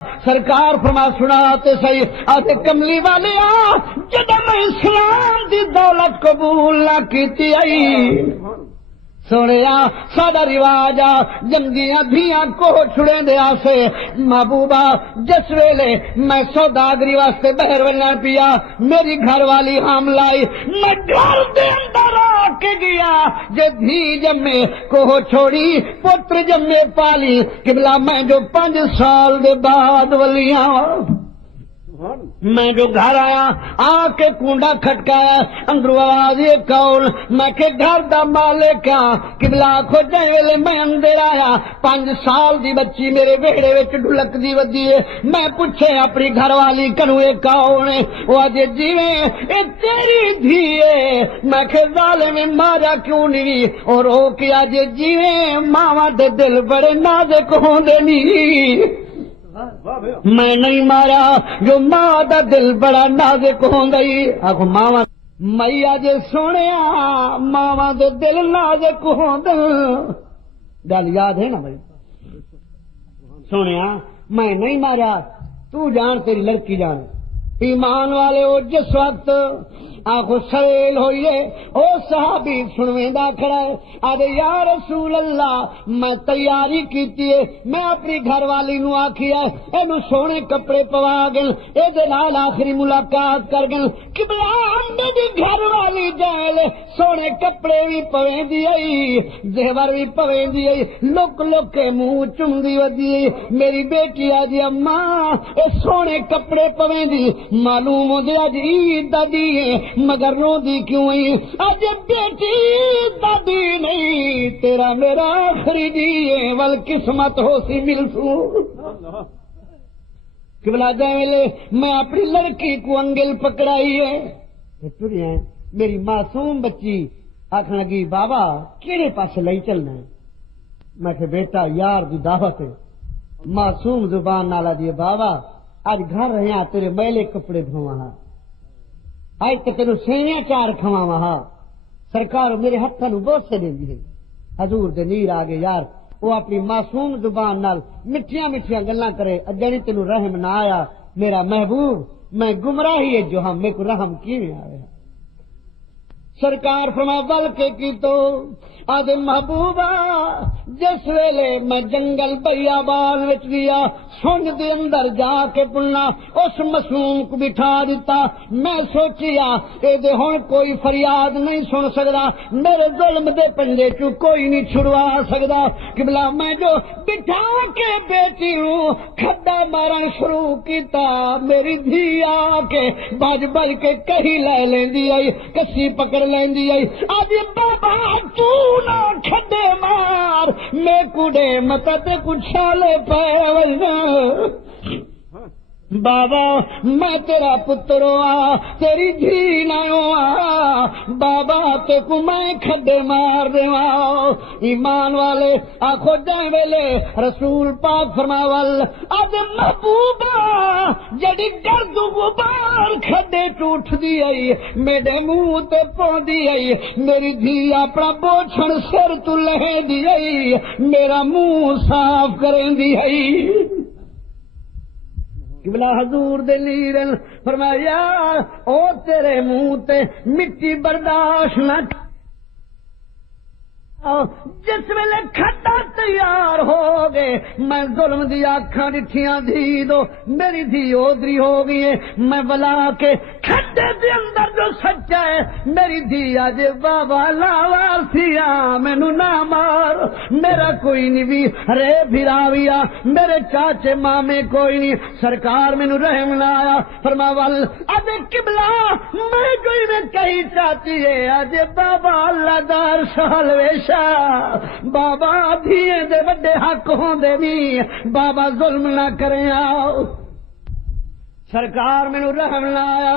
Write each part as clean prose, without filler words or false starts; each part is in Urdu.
سرکار فرما سنا تے صحیح آتے کملی والے جب میں اسلام دی دولت قبول نہ کیتی آئی سونے ساڈا رواج جمدیاں دھیاں کو چھڑے دیا سے محبوبہ جس ویلے میں سوداگری واسطے باہر ولنا پیا میری گھر والی حاملہ آئی میں گھر دے اندر آ کے گیا جے دھی جمے کو چھوڑی پتر جمے پالی قبلہ میں جو 5 سال دے بعد ولیاں میں جو گھر آیا آ کے کنڈا کھٹکایا اندروں آواز یہ کون میں کہ گھر دا مالک قبلہ کھو جائے ویلے میں اندر آیا 5 سال دی بچی میرے ویڑے وچ ڈھلک دی ودی ہے میں پوچھے اپنی گھر والی کنو یہ کون ہے وہ آج جیویں اے تیری دھی ہے میں کہ ظالم مارا کیوں نہیں اور او کہ آج جیویں ماواں دے دل بڑے نازک ہوندے نہیں میں نہیں مارا جو ماں دا دل بڑا نازک ہوں گئی آخو ماں میا جے سونے ماں دے دل نازک ہوں گل یاد ہے نا بھائی سونے میں نہیں مارا تو جان تیری لڑکی جان ایمان والے وہ جس وقت آنکھوں سویل ہوئیے او صحابی سنویندہ کھڑا ہے آدھے یا رسول اللہ میں تیاری کیتی ہے میں اپنی گھر والی نو آکھی ہے اینو سونے کپڑے پوا گن اے دے نال آخری ملاقات کر گن قبلہ میری گھر والی جائے سونے کپڑے بھی پویں دی آئی زیور بھی پویں دی آئی لک لک کے منہ چم دی ودی میری بیٹی آجی اماں اے سونے کپڑے پویں دی معلوم ہو دیا جی عید دا دیئے مگر رو دی کیوں ہی اج بیٹی دادی نہیں تیرا میرا آخری دیئے ول قسمت ہو سی ملسو قبلہ جائے میں اپنی لڑکی کو انگل پکڑائی ہے میری معصوم بچی آخر لگی بابا کیڑے پاس لئی چلنا ہے میں کہ بیٹا یار دی دعوت ہے معصوم زبان نالا دیے بابا آج گھر رہے ہیں تیرے میلے کپڑے دھواں آج تو تینو سیویاں 4 کھواواں سرکار میرے ہتھاں نو بہت سے دیندی ہے حضور دے نیر آگے یار وہ اپنی معصوم زبان نال مٹھیاں مٹھیاں گلاں کرے اجڑی تینو رحم نہ آیا میرا محبوب میں گمراہی ہے جو ہم میرے کو رحم کیویں آیا سرکار فرما بل کے کی تو آدھے محبوبہ جس ویلے میں جنگل بیابان وچ گیا سنگ دے اندر جا کے پلنا اس معصوم کو بٹھا دیتا میں سوچیا اے دے ہن کوئی فریاد نہیں سن سکدا میرے ظلم دے پنجے چوں کوئی نہیں چھڑوا سکدا قبلہ میں جو بٹھا کے بیٹی نوں کھڈا مارن شروع کیتا میری دھی آ کے بج بج کے کہیں لے لیندی آئی کسی پکڑ لیندی آئی آج بابا تو نہ کھڈے مار میں کڑے متا تے کچھ چھالے پے بابا میں تیرا پتر تیری دھی نہ بابا تے کو میں کھڈے مار دیواں ایمان والے آخو جائیں ویلے رسول پاک فرماول اد محبوبہ جڑی گرد غبار کھڈے ٹوٹ دی آئی میرے منہ تے پوندی آئی میری دھی اپنا بوچھن سر تو لہے دی آئی میرا منہ صاف کریں دی آئی قبلہ حضور دے لیرن فرمایا او تیرے منہ تے مٹی برداشت نہ جس ویلے کھڈا تیار ہو گئے میں ظلم دی آنکھاں ڈٹھیاں دھی دو میری دھی اودری ہو گئی ہے میں بلا کے کھڈے دے اندر جو سچا ہے میری دھی آج بابا لاوار تھیا مینوں نہ مار میرا کوئی نہیں بھی رے بھراویا میرے چاچے مامے کوئی نہیں سرکار مینوں رحم نہ آیا فرماول اد قبلہ میں کوئی نہ کہیں چاہتی ہے آج بابا اللہ دار سال ویشا بابا دھیے دے بڑے حق ہوندے نہیں بابا ظلم نہ کریں آؤ سرکار مینوں رحم نہ آیا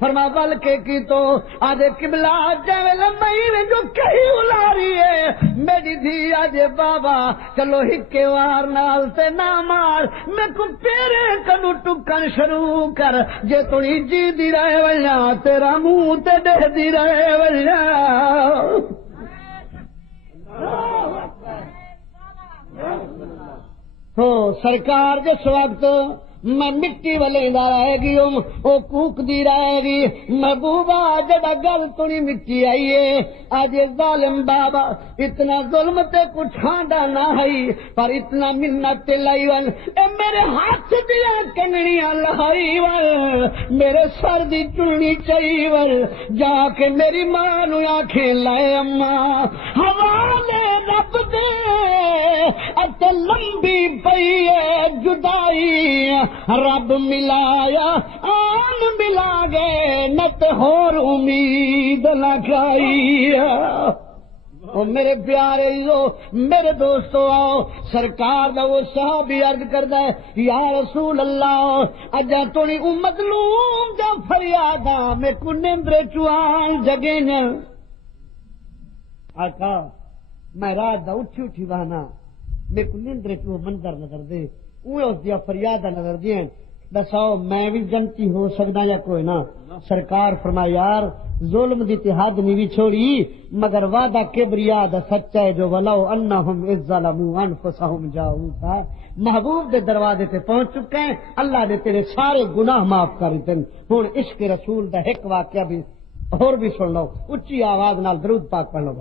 فرما بل کے کی تو آج قبلہ جاوے لمبئی میں جو کہیں الاری ہے میری دھی آج بابا چلو ہکے وار نال تے نہ مار میں کو تیرے کنو ٹکن شروع کر جے تو جی دی رہے ویا تیرا منہ تے دے دی رہے ویا ہو سرکار جس وقت میں مٹی والے رہ گی وہ کوک دی رہے گی محبوبہ جڑا گل تھی مٹی آئیے آج ظالم بابا اتنا ظلم تے کچھ ہانڈا نہ ہے پر اتنا منت لائی ول اے میرے ہاتھ دیا کنڑیاں لائی ول میرے سر دی چننی چائی ول جا کے میری ماں نو آنکھیں لائے اماں حوالے رب دے اتے لمبی پئی ہے جدائی رب ملایا آن ملا گئے نت ہور امید لگائی او میرے پیارے میرے دوستو آؤ سرکار دا وہ صحابی عرض کردا ہے یا رسول اللہ اجا توڑی مظلوم دا فریادا میں کو نندرے چوان جگے ن آقا میں رات دا اٹھی وانا میں کو نندرے چو منظر نظر دے اوے اس دیا فریادہ نظر دیں دساؤ میں بھی جنتی ہو سکتا یا کوئی نہ سرکار فرمایا یار ظلم دی اتحاد نہیں بھی چھوڑی مگر وعدہ کبریا دا سچا ہے جو ولو انہم اذ ظلموا انفسہم جاؤکا محبوب دے دروازے تے پہنچ چکے ہیں اللہ نے تیرے سارے گناہ معاف کر دیتے ہیں ہن عشق رسول دا ایک واقعہ بھی اور بھی سن لو اچھی آواز نال درود پاک پڑھ لو